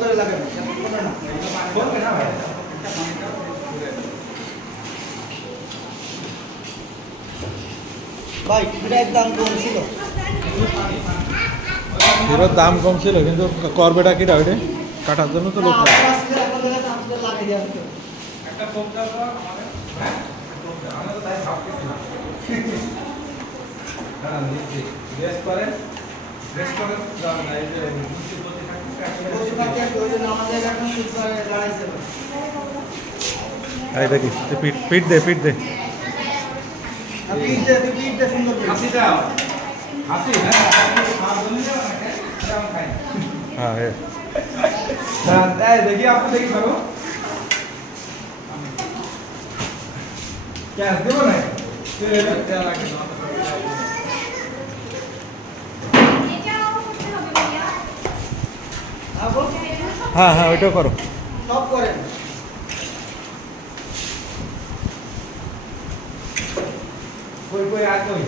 করে লাগাবেন বলবে না ভাই ভাই এটার দাম কম ছিল হিরোর দাম কম ছিল কিন্তু করবেটা কিটা ওইটা কাটার জন্য তো লোক একটা ফোন দাও আমাদের হ্যাঁ আমরা তো তাই ভাবতেছিলাম হ্যাঁ নিশ্চয়ই রেস্ট করেন দাম নাই যে নিচে বসে থাকতে ওই জন্য আমাদের এখন শুরু করে লড়াইছে এই দেখি পিট দে পিট দে সুন্দর করে হাসি দাও হাসি হ্যাঁ আর বলি দাও না কেন খাই হ্যাঁ এই দেখি আপনি দেখি খাবো ক্যাশ দেবো না হ্যাঁ হ্যাঁ ওইটাও করো সব করেন কই আর কই